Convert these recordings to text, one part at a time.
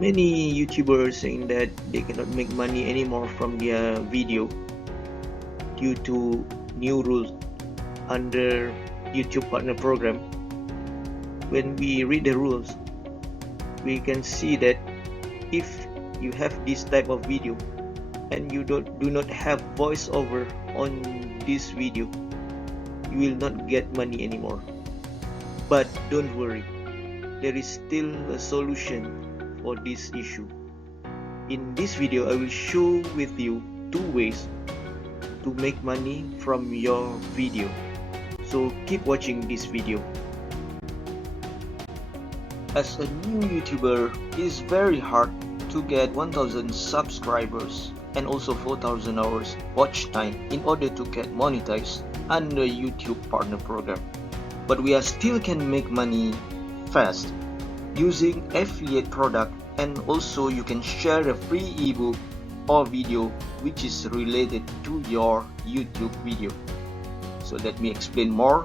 Many YouTubers saying that they cannot make money anymore from their video due to new rules under YouTube Partner Program. When we read the rules, we can see that if you have this type of video and you do not have voiceover on this video, you will not get money anymore. But don't worry, there is still a solution for this issue. In this video, I will show with you 2 ways to make money from your video. So keep watching this video. As a new YouTuber, it is very hard to get 1000 subscribers and also 4000 hours watch time in order to get monetized under YouTube Partner Program. But we still can make money fast using affiliate product, and also you can share a free ebook or video which is related to your YouTube video. So let me explain more.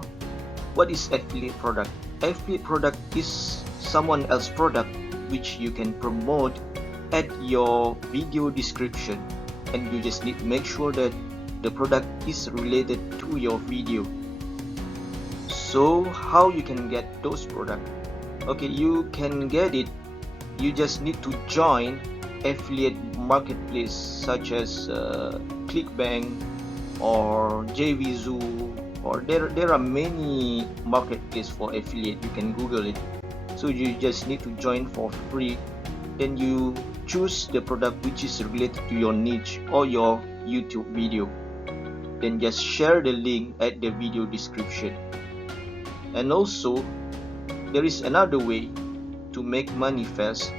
What is affiliate product? Affiliate product is someone else's product which you can promote at your video description, and you just need to make sure that the product is related to your video. So how you can get those products? Okay, you can get it. You just need to join affiliate marketplace such as ClickBank or JVZoo, or there are many marketplaces for affiliate. You can Google it. So you just need to join for free. Then you choose the product which is related to your niche or your YouTube video. Then just share the link at the video description. And also, there is another way to make money fast.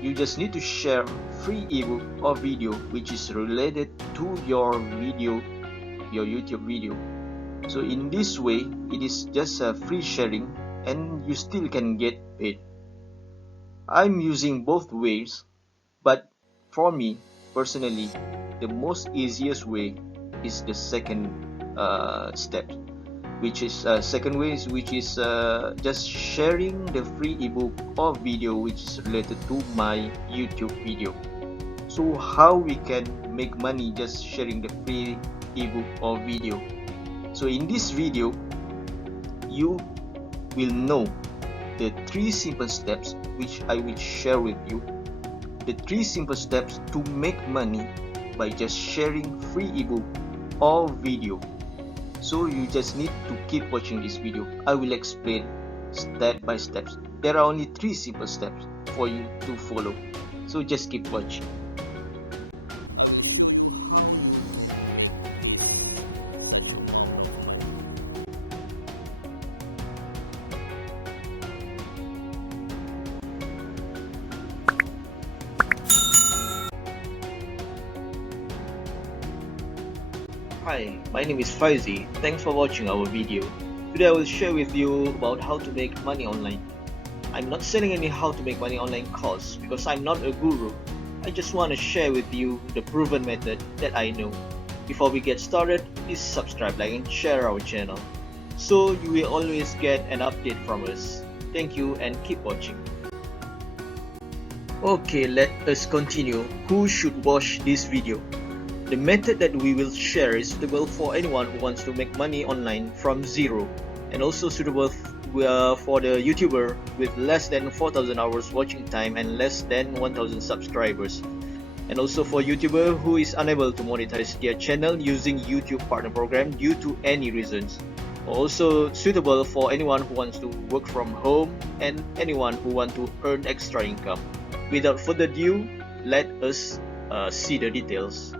You just need to share free ebook or video which is related to your video, your YouTube video. So in this way, it is just a free sharing and you still can get paid. I'm using both ways, but for me personally, the most easiest way is the second step, which is second way, which is just sharing the free ebook or video which is related to my YouTube video. So how we can make money just sharing the free ebook or video? So in this video, you will know the 3 simple steps which I will share with you. The 3 simple steps to make money by just sharing free ebook or video. So you just need to keep watching this video. I will explain step by step. There are only 3 simple steps for you to follow. So just keep watching. Hi, my name is Faizi. Thanks for watching our video. Today I will share with you about how to make money online. I'm not selling any how to make money online course because I'm not a guru. I just want to share with you the proven method that I know. Before we get started, please subscribe, like and share our channel so you will always get an update from us. Thank you and keep watching. Okay, let us continue. Who should watch this video? The method that we will share is suitable for anyone who wants to make money online from zero, and also suitable for the YouTuber with less than 4000 hours watching time and less than 1000 subscribers, and also for YouTuber who is unable to monetize their channel using YouTube Partner Program due to any reasons. Also suitable for anyone who wants to work from home and anyone who wants to earn extra income. Without further ado, let us see the details.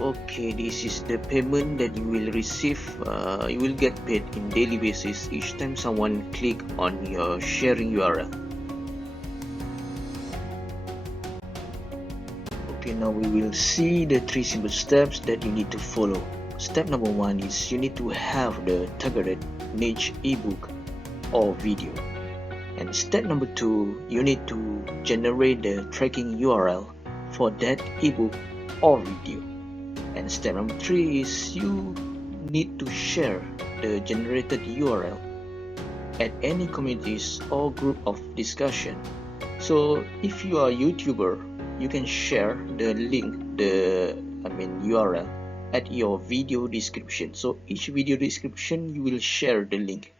Okay, this is the payment that you will receive. You will get paid in daily basis each time someone click on your sharing URL. Okay, now we will see the 3 simple steps that you need to follow. Step number 1 is you need to have the targeted niche ebook or video. And step number 2, you need to generate the tracking URL for that ebook or video. And step number 3 is you need to share the generated URL at any communities or group of discussion. So if you are a YouTuber, you can share the link, URL at your video description. So each video description you will share the link,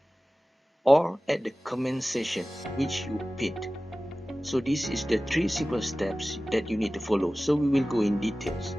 or at the comment section which you pinned. So this is the 3 simple steps that you need to follow. So we will go in details.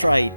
videos.